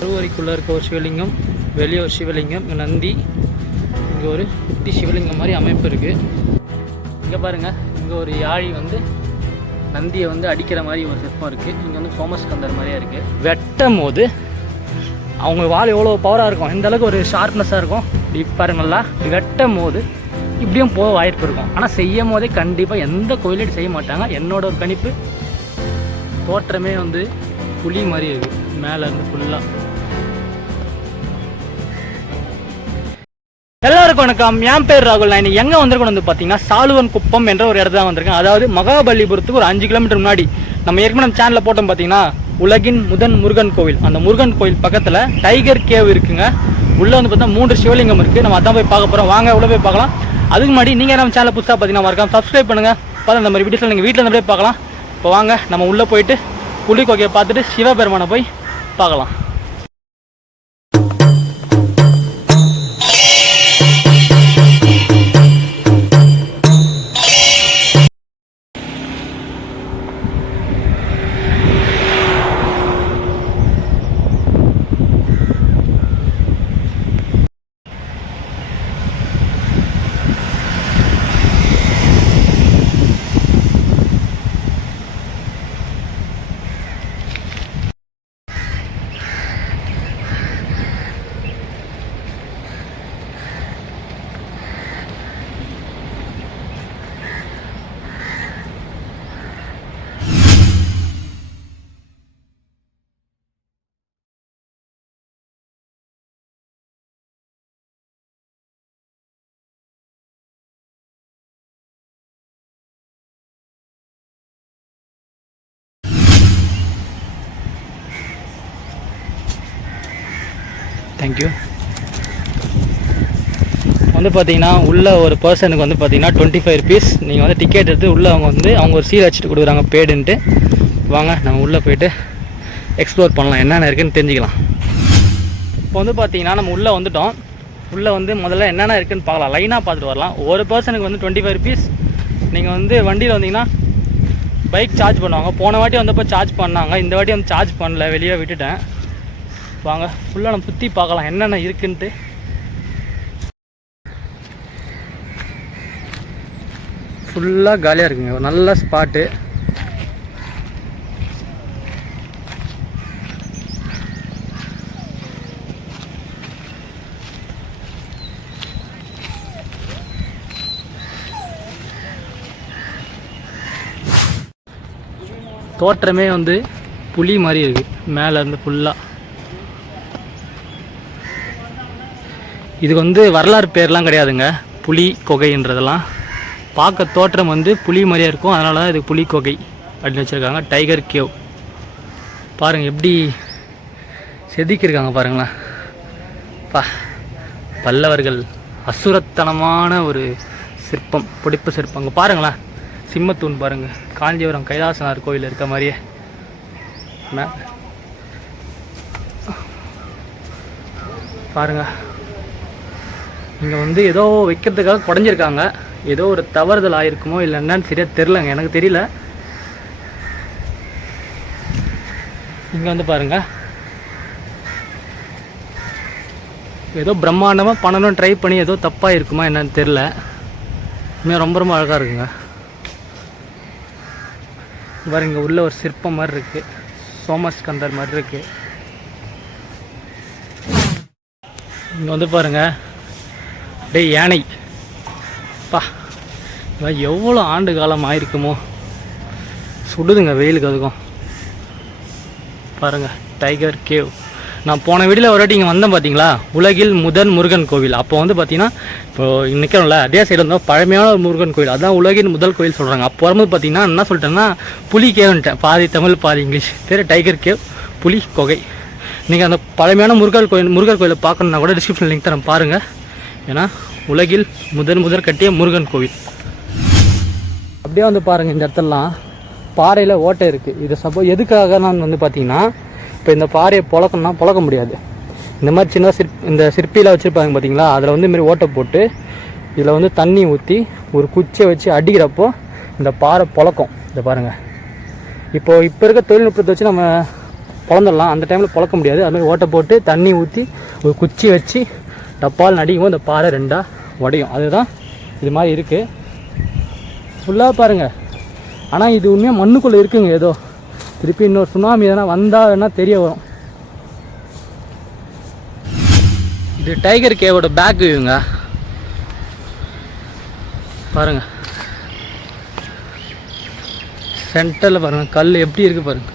கருவறைக்குள்ளே இருக்க ஒரு சிவலிங்கம், வெளியே ஒரு சிவலிங்கம், நந்தி, இங்கே ஒரு குட்டி சிவலிங்கம் மாதிரி அமைப்பு இருக்குது. இங்கே பாருங்கள், இங்கே ஒரு யாழி வந்து நந்தியை வந்து அடிக்கிற மாதிரி ஒரு சிற்பம் இருக்குது. இங்கே வந்து சோமஸ்கந்தர் மாதிரியே இருக்குது. வெட்டும் போது அவங்க வால் எவ்வளோ பவராக இருக்கும், இந்த அளவுக்கு ஒரு ஷார்ப்னஸாக இருக்கும். இப்படி பாருங்க, நல்லா வெட்டும் போது இப்படியும் போக வாய்ப்பு இருக்கும். ஆனால் செய்யும் போதே கண்டிப்பாக எந்த கோயிலும் செய்ய மாட்டாங்க. என்னோட ஒரு கணிப்பு, தோற்றமே வந்து புலி மாதிரி இருக்குது மேலே இருந்து ஃபுல்லாக. எல்லாருக்கும் வணக்கம், என் பேர் ராகுல். நான் எங்கே வந்திருக்கணும் வந்து பார்த்தீங்கன்னா சாலுவன் குப்பம் என்ற ஒரு இடத்துல வந்திருக்கேன். அதாவது மகாபலிபுரத்துக்கு ஒரு 5 கிலோமீட்டர் முன்னாடி. நம்ம ஏற்கனவே நம்ம சேனலில் போட்டோம் பார்த்தீங்கன்னா, உலகின் முதன் முருகன் கோவில். அந்த முருகன் கோவில் பக்கத்தில் டைகர் கேவ் இருக்குங்க. உள்ளே வந்து பார்த்தா 3 சிவலிங்கம் இருக்குது. நம்ம அதான் போய் பார்க்க போகிறோம். வாங்க உள்ளே போய் பார்க்கலாம். அதுக்கு முன்னாடி நீங்கள் நம்ம சேனல் புதுசாக பார்த்தீங்கன்னா மறக்காம சப்ஸ்கிரைப் பண்ணுங்கள். பார்த்து அந்த மாதிரி வீடியோஸில் நீங்கள் வீட்டில் இருந்தே பார்க்கலாம். இப்போ வாங்க நம்ம உள்ளே போயிட்டு புலி கோகையை பார்த்துட்டு சிவபெருமானை போய் பார்க்கலாம். தேங்க்யூ. வந்து பார்த்தீங்கன்னா உள்ள ஒரு பர்சனுக்கு வந்து பார்த்தீங்கன்னா 25 ருபீஸ். நீங்கள் வந்து டிக்கெட் எடுத்து உள்ளே அவங்க ஒரு சீல் வச்சுட்டு கொடுக்குறாங்க பேடுன்ட்டு. வாங்க நம்ம உள்ளே போய்ட்டு எக்ஸ்ப்ளோர் பண்ணலாம், என்னென்ன இருக்குதுன்னு தெரிஞ்சுக்கலாம். இப்போ வந்து பார்த்தீங்கன்னா நம்ம உள்ளே வந்துட்டோம். உள்ளே வந்து முதல்ல என்னென்ன இருக்குதுன்னு பார்க்கலாம், லைனாக பார்த்துட்டு வரலாம். ஒரு பர்சனுக்கு வந்து 25 ருபீஸ். நீங்கள் வந்து வண்டியில் வந்தீங்கன்னா பைக் சார்ஜ் பண்ணுவாங்க. போன வாட்டி வந்தப்போ சார்ஜ் பண்ணாங்க, இந்த வாட்டி வந்து சார்ஜ் பண்ணல, வெளியே விட்டுட்டேன். வாங்க ஃபுல்லாக நம்ம சுற்றி பார்க்கலாம் என்னென்ன இருக்குன்ட்டு. ஃபுல்லாக காலியாக இருக்குங்க, ஒரு நல்ல ஸ்பாட்டு. தோற்றமே வந்து புலி மாதிரி இருக்குது மேலே இருந்து ஃபுல்லாக. இது வந்து வரலாறு பேர்லாம் கிடையாதுங்க, புலி கொகைன்றதெல்லாம். பார்க்க தோற்றம் வந்து புலி மாதிரியே இருக்கும், அதனால தான் இது புலி கொகை அப்படின்னு வச்சுருக்காங்க. டைகர் கேவ் பாருங்கள் எப்படி செதுக்கியிருக்காங்க பாருங்களேன். பல்லவர்கள் அசுரத்தனமான ஒரு சிற்பம், பிடிப்பு சிற்பம். அங்கே பாருங்களேன், சிம்மத்தூண் பாருங்கள், காஞ்சிபுரம் கைலாசனார் கோவில் இருக்க மாதிரியே. பாருங்கள், இங்கே வந்து ஏதோ வைக்கிறதுக்காக குடஞ்சிருக்காங்க. ஏதோ ஒரு தவறுதல் ஆகிருக்குமோ இல்லை என்னன்னு சரியாக தெரிலங்க, எனக்கு தெரியல. இங்கே வந்து பாருங்கள், ஏதோ பிரம்மாண்டமாக பண்ணணும் ட்ரை பண்ணி ஏதோ தப்பாக இருக்குமா என்னன்னு தெரில. இன்னும் ரொம்ப ரொம்ப அழகாக இருக்குங்க. பாருங்க, இங்கே உள்ள ஒரு சிற்பம் மாதிரி இருக்குது, சோமஸ்கந்தர் மாதிரி இருக்குது. இங்கே வந்து பாருங்கள், அப்படியே யானை. எவ்வளோ ஆண்டு காலம் ஆயிருக்குமோ, சுடுதுங்க வெயிலுக்கு. அதுக்கும் பாருங்கள், டைகர் கேவ். நான் போன வீடியோவில் ஒரு வாட்டி இங்கே வந்தேன் பார்த்தீங்களா, உலகில் முதன் முருகன் கோவில். அப்போ வந்து பார்த்தீங்கன்னா, இப்போது நிற்கிறோம்ல அதே சைடு வந்தால் பழமையான ஒரு முருகன் கோவில், அதுதான் உலகின் முதல் கோவில் சொல்கிறாங்க. அப்போ வரும்போது பார்த்தீங்கன்னா என்ன சொல்லிட்டேன்னா, புலி கேவ்ன்ட்டேன். பாதி தமிழ் பாதி இங்கிலீஷ். பேர் டைகர் கேவ், புலி கொகை. நீங்கள் அந்த பழமையான முருகர் கோயிலை பார்க்கணுன்னா கூட டிஸ்கிரிப்ஷன் லிங்க் தரேன் பாருங்கள். ஏன்னா உலகில் முதன் கட்டிய முருகன் கோவில். அப்படியே வந்து பாருங்கள், இந்த இடத்துலலாம் பாறையில் ஓட்டை இருக்குது. இது சப்போஸ் எதுக்காக நான் வந்து பார்த்தீங்கன்னா, இப்போ இந்த பாறையை பொழக்கணும்னா பொழக்க முடியாது. இந்த மாதிரி சின்ன இந்த சிற்பியில் வச்சுருப்பாங்க பார்த்தீங்களா, அதில் வந்து இதுமாரி ஓட்டை போட்டு இதில் வந்து தண்ணி ஊற்றி ஒரு குச்சியை வச்சு அடிக்கிறப்போ இந்த பாறை பொழக்கும். இதை பாருங்கள். இப்போ இருக்க தொழில்நுட்பத்தை வச்சு நம்ம பொழந்துடலாம். அந்த டைமில் பொழக்க முடியாது. அதுமாதிரி ஓட்டை போட்டு தண்ணி ஊற்றி ஒரு குச்சி வச்சு டப்பால் நடிக்கும் இந்த பாறை 2 உடையும். அதுதான் இது மாதிரி இருக்குது ஃபுல்லாக பாருங்கள். ஆனால் இது உண்மையாக மண்ணுக்குள்ளே இருக்குங்க. ஏதோ திருப்பி இன்னொரு சுனாமி எதனா வந்தால் என்ன தெரிய வரும். இது டைகர் கேவோட பேக் வியூங்க பாருங்கள். சென்டரில் பாருங்கள் கல் எப்படி இருக்குது பாருங்கள்.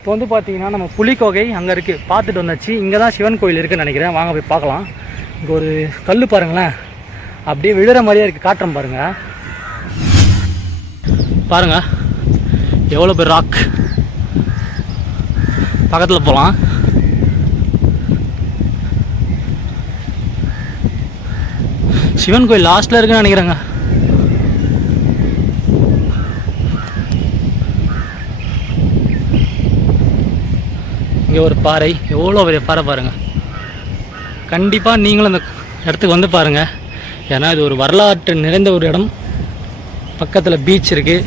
இப்போ வந்து பார்த்தீங்கன்னா நம்ம புலிக்கோகை அங்கே இருக்குது பார்த்துட்டு வந்தாச்சு. இங்கே தான் சிவன் கோயில் இருக்குதுன்னு நினைக்கிறேன். வாங்க போய் பார்க்கலாம். இங்கே ஒரு கல் பாருங்களேன் அப்படியே விழுற மாதிரியே இருக்குது. காட்டுறேன் பாருங்கள். பாருங்கள் எவ்வளோ பேர் ராக். பக்கத்தில் போகலாம். சிவன் கோயில் லாஸ்ட்டில் இருக்குன்னு நினைக்கிறேங்க. இங்கே ஒரு பாறை, எவ்வளோ பெரிய பாறை பாருங்கள். கண்டிப்பாக நீங்களும் அந்த இடத்துக்கு வந்து பாருங்கள். ஏன்னா இது ஒரு வரலாற்று நிறைந்த ஒரு இடம். பக்கத்தில் பீச் இருக்குது.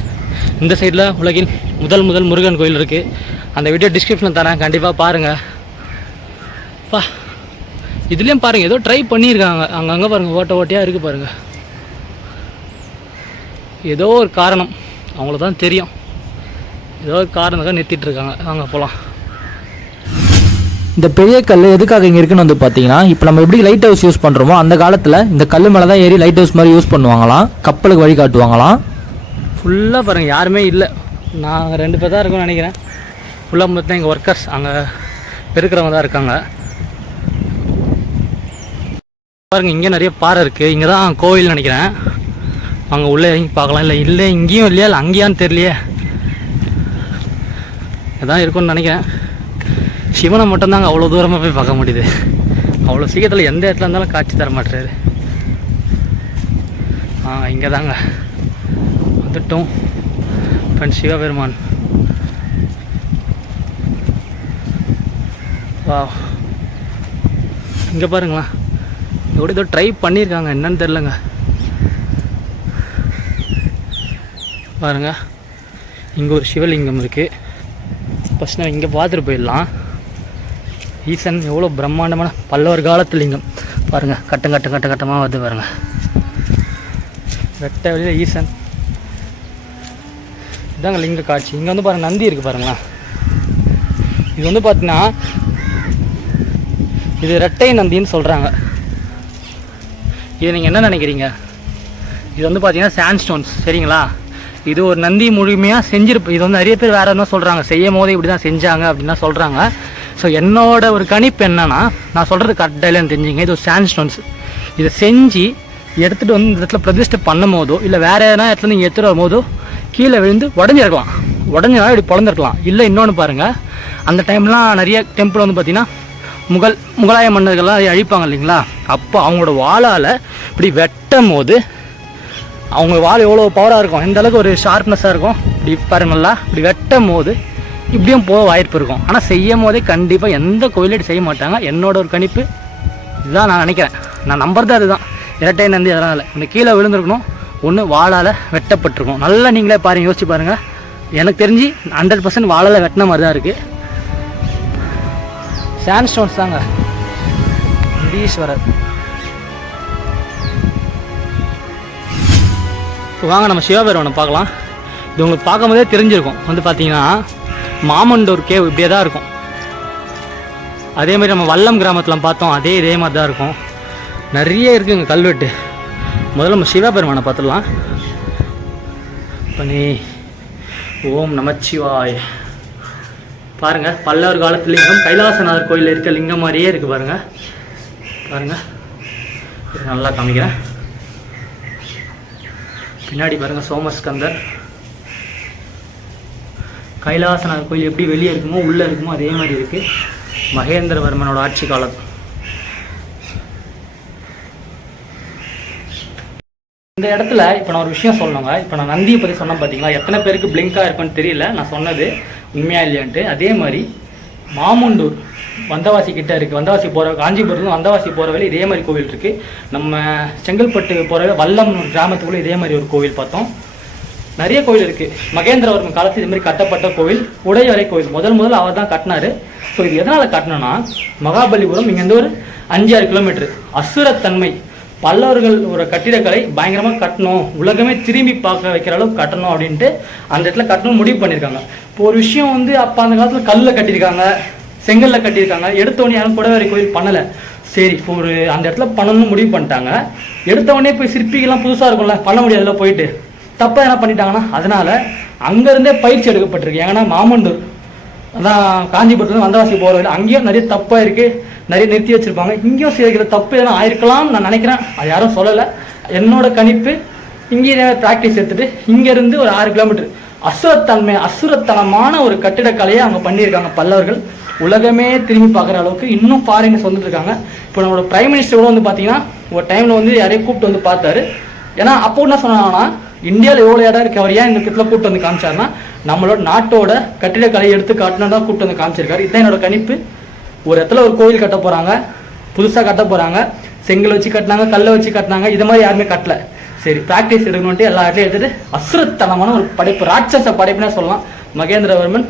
இந்த சைடில் உலகின் முதல் முருகன் கோயில் இருக்குது. அந்த வீடியோ டிஸ்கிரிப்ஷனில் தரேன், கண்டிப்பாக பாருங்கள். இதுலேயும் பாருங்கள் ஏதோ ட்ரை பண்ணியிருக்காங்க. அங்கங்கே பாருங்கள் ஓட்டை ஓட்டையாக இருக்குது பாருங்கள். ஏதோ ஒரு காரணம் அவங்களுக்கு தான் தெரியும். ஏதோ ஒரு காரணத்துக்காக நிறுத்திட்டுருக்காங்க. வாங்க போகலாம். இந்த பெரிய கல் எதுக்காக இங்கே இருக்குன்னு வந்து பார்த்தீங்கன்னா, இப்போ நம்ம எப்படி லைட் ஹவுஸ் யூஸ் பண்ணுறோமோ அந்த காலத்தில் இந்த கல் மேலே தான் ஏறி லைட் ஹவுஸ் மாதிரி யூஸ் பண்ணுவாங்களாம். கப்பலுக்கு வழி காட்டுவாங்களாம். ஃபுல்லாக பாருங்கள் யாருமே இல்லை. நாங்கள் 2 பேர் தான் இருக்கோம்னு நினைக்கிறேன். ஃபுல்லாக பார்த்தா எங்கள் ஒர்க்கர்ஸ் அங்கே பெருக்கிறவங்க தான் இருக்காங்க. பாருங்கள் இங்கே நிறைய பாறை இருக்குது. இங்கே தான் கோவில் நினைக்கிறேன். அங்கே உள்ளே இறங்கி பார்க்கலாம். இல்லை இங்கேயும் இல்லையா இல்லை அங்கேயான்னு தெரியலையே. இதான் இருக்கும்னு நினைக்கிறேன். சிவனை மட்டும்தாங்க அவ்வளோ தூரமாக போய் பார்க்க முடியுது. அவ்வளோ சீக்கிரத்தில் எந்த இடத்துல இருந்தாலும் காட்சி தர மாட்டுறாரு. இங்கே தாங்க வந்துட்டோம் ஃப்ரெண்ட்ஸ். சிவபெருமான் வா. இங்கே பாருங்களா எப்படி ஏதோ ட்ரை பண்ணியிருக்காங்க. என்னன்னு தெரிலங்க. பாருங்கள் இங்கே ஒரு சிவலிங்கம் இருக்குது. ஃபஸ்ட் நம்ம இங்கே பார்த்துட்டு போயிடலாம். ஈசன் எவ்வளோ பிரம்மாண்டமான பல்லவர் காலத்து லிங்கம் பாருங்கள். கட்டமாக வருது பாருங்கள். வெட்ட வெளியில் ஈசன் இதாங்க லிங்க காட்சி. இங்கே வந்து பாருங்கள் நந்தி இருக்குது பாருங்களா. இது வந்து பார்த்தீங்கன்னா இது ரெட்டை நந்தின்னு சொல்கிறாங்க. இது நீங்கள் என்ன நினைக்கிறீங்க? இது வந்து பார்த்தீங்கன்னா சாண்ட்ஸ்டோன்ஸ் சரிங்களா. இது ஒரு நந்தி முழுமையாக செஞ்சிருப்பு. இது வந்து நிறைய பேர் வேறு என்ன சொல்கிறாங்க, செய்யும் போதே இப்படி தான் செஞ்சாங்க அப்படின்னா சொல்கிறாங்க. ஸோ என்னோட ஒரு கணிப்பு என்னன்னா, நான் சொல்கிறது கரெக்டாக இல்லைன்னு தெரிஞ்சுங்க. இது ஒரு சாண்ட்ஸ்டோன்ஸ். இதை செஞ்சு எடுத்துகிட்டு வந்து இந்த இடத்துல பிரதிஷ்டை பண்ணும் போதோ இல்லை வேறு எதனா இடத்துல நீங்கள் எடுத்துகிட்டு வரும்போதோ கீழே விழுந்து உடஞ்சிருக்கலாம். உடஞ்சினா இப்படி பிறந்திருக்கலாம். இல்லை இன்னொன்று பாருங்கள், அந்த டைம்லாம் நிறைய டெம்பிள் வந்து பார்த்திங்கன்னா முகலாய மன்னர்கள்லாம் அழிப்பாங்க இல்லைங்களா. அப்போ அவங்களோட வாளால் இப்படி வெட்டும் போது அவங்க வால் எவ்வளோ பவராக இருக்கும், எந்த அளவுக்கு ஒரு ஷார்ப்னஸாக இருக்கும். இப்படி பாருங்களா இப்படி வெட்டும் போது இப்படியும் போக வாய்ப்பு இருக்கும். ஆனால் செய்யும் போதே கண்டிப்பாக எந்த கோயிலும் செய்ய மாட்டாங்க. என்னோட ஒரு கணிப்பு இதுதான் நான் நினைக்கிறேன். நான் நம்புறது அதுதான். இரட்டை நந்தி அதனால் ஒன்று கீழே விழுந்திருக்கணும், ஒன்று வாளால் வெட்டப்பட்டிருக்கும். நல்லா நீங்களே பாருங்கள், யோசிச்சு பாருங்கள். எனக்கு தெரிஞ்சு 100% வாளால் வெட்டின மாதிரி தான் இருக்குது. சாண்ட்ஸ்டோன்ஸ் தாங்க ஈஸ்வரர். வாங்க நம்ம சிவபெருமானை பார்க்கலாம். இது உங்களுக்கு பார்க்கும்போதே தெரிஞ்சிருக்கும். வந்து பார்த்தீங்கன்னா மாமண்டூர் கேவ் இப்படியே தான் இருக்கும். அதேமாதிரி நம்ம வல்லம் கிராமத்தில் பார்த்தோம், இதே மாதிரி தான் இருக்கும். நிறைய இருக்குங்க கல்வெட்டு. முதல்ல நம்ம சிவபெருமானை பார்த்துடலாம். பண்ணி ஓம் நமச்சிவாய். பாருங்கள் பல்லவர் காலத்து லிங்கம் கைலாசநாதர் கோயிலில் இருக்க லிங்கம் மாதிரியே இருக்குது பாருங்கள். பாருங்கள் நல்லா காமிக்கிறேன். பின்னாடி பாருங்கள் சோமஸ்கந்தர். கைலாசநாதர் கோயில் எப்படி வெளியே இருக்குமோ உள்ளே இருக்குமோ அதே மாதிரி இருக்குது. மகேந்திரவர்மனோட ஆட்சி காலம். இந்த இடத்துல இப்போ நான் ஒரு விஷயம் சொல்லணுங்க. இப்போ நான் நந்தியை பற்றி சொன்னேன் பார்த்தீங்களா, எத்தனை பேருக்கு பிளிங்காக இருக்குன்னு தெரியல நான் சொன்னது உண்மையாக இல்லையான்ட்டு. அதே மாதிரி மாமுண்டூர் வந்தவாசி கிட்ட இருக்குது. வந்தவாசி போகிற காஞ்சிபுரத்துலேருந்து வந்தவாசி போகிற வழி இதே மாதிரி கோவில் இருக்குது. நம்ம செங்கல்பட்டு போகிற வல்லம் கிராமத்துக்குள்ளே இதே மாதிரி ஒரு கோவில் பார்த்தோம். நிறைய கோவில் இருக்குது. மகேந்திரவர்மன் காலத்தில் இது மாதிரி கட்டப்பட்ட கோவில் உடையவரை கோவில் முதல் அவர் தான் கட்டினார். ஸோ இது எதனால் கட்டணும்னா, மகாபலிபுரம் இங்கேருந்து ஒரு 5-6 கிலோமீட்டர். அசுரத்தன்மை பல்லவர்கள் ஒரு கட்டிடக்கலை பயங்கரமாக கட்டணும், உலகமே திரும்பி பார்க்க வைக்கிற அளவுக்கு கட்டணும் அப்படின்ட்டு அந்த இடத்துல கட்டணும் முடிவு பண்ணியிருக்காங்க. இப்போ ஒரு விஷயம் வந்து அப்போ அந்த காலத்தில் கல்லில் கட்டியிருக்காங்க, செங்கல்ல கட்டியிருக்காங்க. எடுத்தோடனே யாரும் குடைவரை கோயில் பண்ணலை. சரி, இப்போ ஒரு அந்த இடத்துல பண்ணணும்னு முடிவு பண்ணிட்டாங்க. எடுத்தவொடனே போய் சிற்பிகள்லாம் புதுசாக இருக்கும்ல, பண்ண முடியாதுல, போயிட்டு தப்பாக என்ன பண்ணிட்டாங்கன்னா அதனால் அங்கேருந்தே பயிற்சி எடுக்கப்பட்டிருக்கு. ஏன்னா மாமண்டூர் அதான் காஞ்சிபுரத்துலேருந்து வந்தவாசி போகிற வழியில் அங்கேயும் நிறைய தப்பாக இருக்குது, நிறைய நிறுத்தி வச்சுருப்பாங்க. இங்கேயும் சில தப்பு எதனா ஆயிருக்கலாம் நான் நினைக்கிறேன். அது யாரும் சொல்லலை, என்னோட கணிப்பு. இங்கேயே ப்ராக்டிஸ் எடுத்துகிட்டு இங்கேருந்து ஒரு 6 கிலோமீட்டர் அசுரத்தனமான ஒரு கட்டிடக்கலையை அவங்க பண்ணியிருக்காங்க பல்லவர்கள். உலகமே திரும்பி பார்க்குற அளவுக்கு இன்னும் ஃபாரினர்ஸ் வந்துட்டு இருக்காங்க. இப்போ நம்மளோட பிரைம் மினிஸ்டர் கூட வந்து பார்த்தீங்கன்னா ஒரு டைமில் வந்து யாரையும் கூப்பிட்டு வந்து பார்த்தாரு. ஏன்னா அப்போ என்ன சொன்னாங்கன்னா, இந்தியாவில் எவ்வளோ இடம் இருக்குது, அவர் ஏன் இந்த இடத்துல கூப்பிட்டு வந்து காமிச்சாருன்னா நம்மளோட நாட்டோட கட்டிடக்கலையை எடுத்து காட்டணும் தான் கூப்பிட்டு வந்து காமிச்சிருக்காரு. இதுதான் என்னோட கணிப்பு. ஒரு இடத்துல ஒரு கோவில் கட்ட போகிறாங்க, புதுசாக கட்ட போகிறாங்க, செங்கல் வச்சு கட்டினாங்க, கல்லை வச்சு கட்டினாங்க, இது மாதிரி யாருமே கட்டலை. சரி, ப்ராக்டிஸ் எடுக்கணுன்ட்டு எல்லா இடத்துலையும் எடுத்துகிட்டு அசுரத்தனமான ஒரு படைப்பு, ராட்சச படைப்புனே சொல்லலாம். மகேந்திரவர்மன்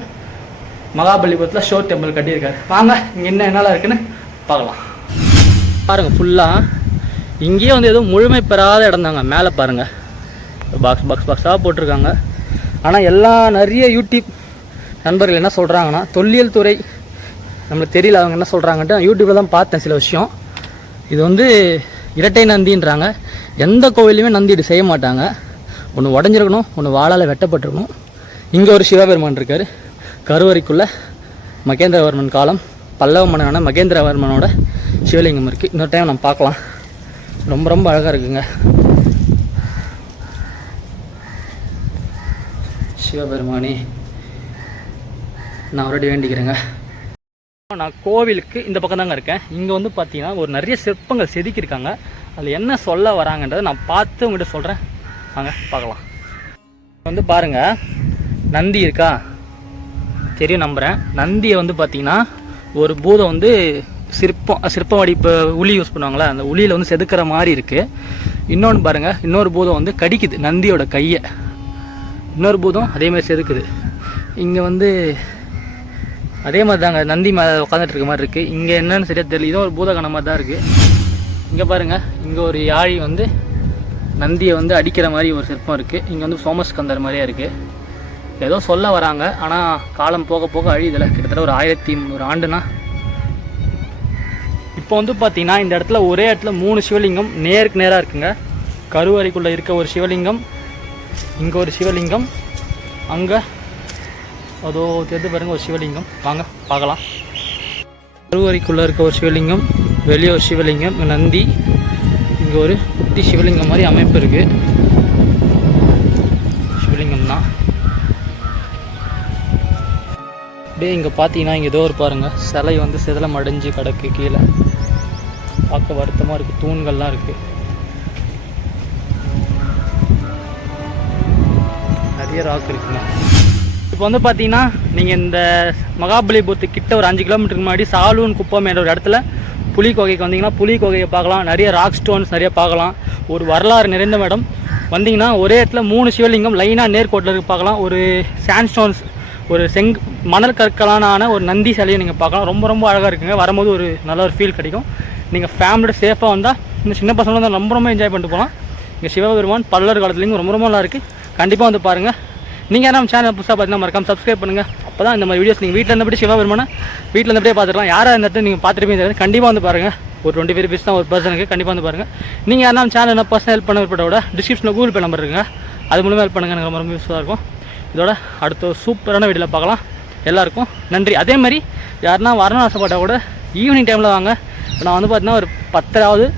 மகாபலிபுரத்தில் ஷோ டெம்பிள் கட்டியிருக்காரு. வாங்க இங்கே என்னெல்லாம் இருக்குன்னு பார்க்கலாம். பாருங்கள், ஃபுல்லாக இங்கேயே வந்து ஏதோ முழுமை பெறாத இடம் தாங்க. மேலே பாருங்கள், பாக்ஸாக போட்டிருக்காங்க. ஆனால் நிறைய யூடியூப் நண்பர்கள் என்ன சொல்கிறாங்கன்னா, தொல்லியல் துறை நம்மளுக்கு தெரியல அவங்க என்ன சொல்கிறாங்கன்ட்டு யூடியூப்பில் தான் பார்த்தேன் சில விஷயம். இது வந்து இரட்டை நந்தின்றாங்க. எந்த கோவிலையுமே நந்தி இது செய்ய மாட்டாங்க. ஒன்று உடஞ்சிருக்கணும், ஒன்று வாளால் வெட்டப்பட்டிருக்கணும். இங்கே ஒரு சிவபெருமான் இருக்கார். கருவறைக்குள்ளே மகேந்திரவர்மன் காலம் பல்லவ மன்னனான மகேந்திரவர்மனோட சிவலிங்கம் இருக்குது. இன்னொரு டைம் நம்ம பார்க்கலாம். ரொம்ப அழகாக இருக்குங்க. சிவபெருமானே, நான் அவரோட வேண்டிக்கிறேங்க. நான் கோவிலுக்கு இந்த பக்கம் தாங்க இருக்கேன். இங்கே வந்து பார்த்தீங்கன்னா ஒரு நிறைய சிற்பங்கள் செதுக்கியிருக்காங்க. அதில் என்ன சொல்ல வராங்கன்றதை நான் பார்த்து உங்கள்கிட்ட சொல்கிறேன். வாங்க பார்க்கலாம். வந்து பாருங்கள், நந்தி இருக்கா, தெரியும் நம்புகிறேன். நந்தியை வந்து பார்த்தீங்கன்னா ஒரு பூதம் வந்து சிற்பம் வடி, இப்போ உளி யூஸ் பண்ணுவாங்களே, அந்த உளியில் வந்து செதுக்கிற மாதிரி இருக்குது. இன்னொன்று பாருங்கள், இன்னொரு பூதம் வந்து கடிக்குது நந்தியோட கையை. இன்னொரு பூதம் அதேமாதிரி செதுக்குது. இங்கே வந்து அதே மாதிரி தாங்க, நந்தி மேலே உட்காந்துட்டு இருக்க மாதிரி இருக்குது. இங்கே என்னன்னு சரியாக தெரியல, இதோ ஒரு பூதகண மாதிரி தான் இருக்குது. இங்கே பாருங்கள், இங்கே ஒரு யாழி வந்து நந்தியை வந்து அடிக்கிற மாதிரி ஒரு சிற்பம் இருக்குது. இங்கே வந்து சோமஸ்கந்தர் மாதிரியே இருக்குது. ஏதோ சொல்ல வராங்க, ஆனால் காலம் போக போக அழியுதில்லை. கிட்டத்தட்ட ஒரு 1300 ஆண்டுனா. இப்போ வந்து பார்த்தீங்கன்னா இந்த இடத்துல ஒரே இடத்துல 3 சிவலிங்கம் நேருக்கு நேராக இருக்குங்க. கருவறைக்குள்ளே இருக்க ஒரு சிவலிங்கம், இங்கே ஒரு சிவலிங்கம், அங்கே அதோ தெரிந்து பாருங்கள் ஒரு சிவலிங்கம். வாங்க பார்க்கலாம். கருவறைக்குள்ளே இருக்க ஒரு சிவலிங்கம், வெளியே ஒரு சிவலிங்கம், நந்தி, இங்கே ஒரு குட்டி சிவலிங்கம் மாதிரி அமைப்பு இருக்குது. சிவலிங்கம் தான். அப்படியே இங்கே பார்த்தீங்கன்னா இங்கே ஏதோ ஒரு பாருங்கள் சிலை வந்து சிதலம் அடைஞ்சு கிடக்கு கீழே. பார்க்க வருத்தமாக இருக்குது. தூண்கள்லாம் இருக்குது. நிறைய ராக் இருக்குங்க. இப்போ வந்து பார்த்தீங்கன்னா நீங்கள் இந்த மகாபலிபுரத்துக்கு கிட்ட ஒரு 5 கிலோமீட்டருக்கு முன்னாடி சாலூன் குப்பம் என்ற ஒரு இடத்துல புலிக்கோகைக்கு வந்தீங்கன்னா புலிக்கோகையை பார்க்கலாம். நிறைய ராக் ஸ்டோன்ஸ் நிறைய பார்க்கலாம். ஒரு வரலாறு நிறைந்த இடம். வந்தீங்கன்னா ஒரே இடத்துல 3 சிவலிங்கம் லைனாக நேர்கோட்டில் இருக்கு பார்க்கலாம். ஒரு சாண்ட் ஸ்டோன்ஸ், ஒரு மணல் கற்களான ஒரு நந்தி சிலையை நீங்கள் பார்க்கலாம். ரொம்ப அழகாக இருக்குங்க. வரும்போது ஒரு நல்ல ஒரு ஃபீல் கிடைக்கும். நீங்கள் ஃபேமிலியோட சேஃபாக வந்தால், இந்த சின்ன பசங்க வந்து ரொம்ப என்ஜாய் பண்ணிட்டு போகலாம். இங்கே சிவபெருமான் பல்லவர் காலத்துலேயும் ரொம்ப நல்லா இருக்குது. கண்டிப்பாக வந்து பாருங்கள். நீங்கள் நம்ம சேனல் புதுசாக பார்த்தீங்கன்னா மறக்காம சப்ஸ்கிரைப் பண்ணுங்கள். அப்போ தான் இந்த மாதிரி வீடியோஸ் நீங்கள் வீட்டில் இருந்தபடி சிவபெருமானை வீட்டில் இருந்தபடியே பார்த்துக்கலாம். யாராக இந்த இடத்துல நீங்கள் பார்த்துருப்பீங்க தெரியாது. கண்டிப்பாக வந்து பாருங்கள். ஒரு 20 rupees தான் ஒரு பர்சனுக்கு. கண்டிப்பாக வந்து பாருங்கள். நீங்கள் யாரும் நம்ம சேனல் என்ன பர்சனல் ஹெல்ப் பண்ண விட டிஸ்கிரிப்ஷனில் கூகுள் பே நம்பர் இருக்குங்க. அது மூலமாக ஹெல்ப் பண்ணுங்கள். எனக்கு ரொம்ப யூஸ்ஃபுல்லாக இருக்கும். இதோட அடுத்த ஒரு சூப்பரான வீடியோவில் பார்க்கலாம். எல்லாருக்கும் நன்றி. அதே மாதிரி யாருன்னா வரணும்னு ஆசைப்பட்டால் கூட ஈவினிங் டைமில் வாங்க. நான் வந்து பார்த்தீங்கன்னா ஒரு 10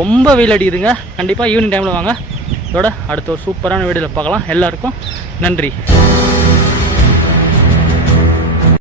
ரொம்ப வெயில் அடிக்குதுங்க. கண்டிப்பாக ஈவினிங் டைமில் வாங்க. இதோட அடுத்த ஒரு சூப்பரான வீடியோவில் பார்க்கலாம். எல்லாருக்கும் நன்றி.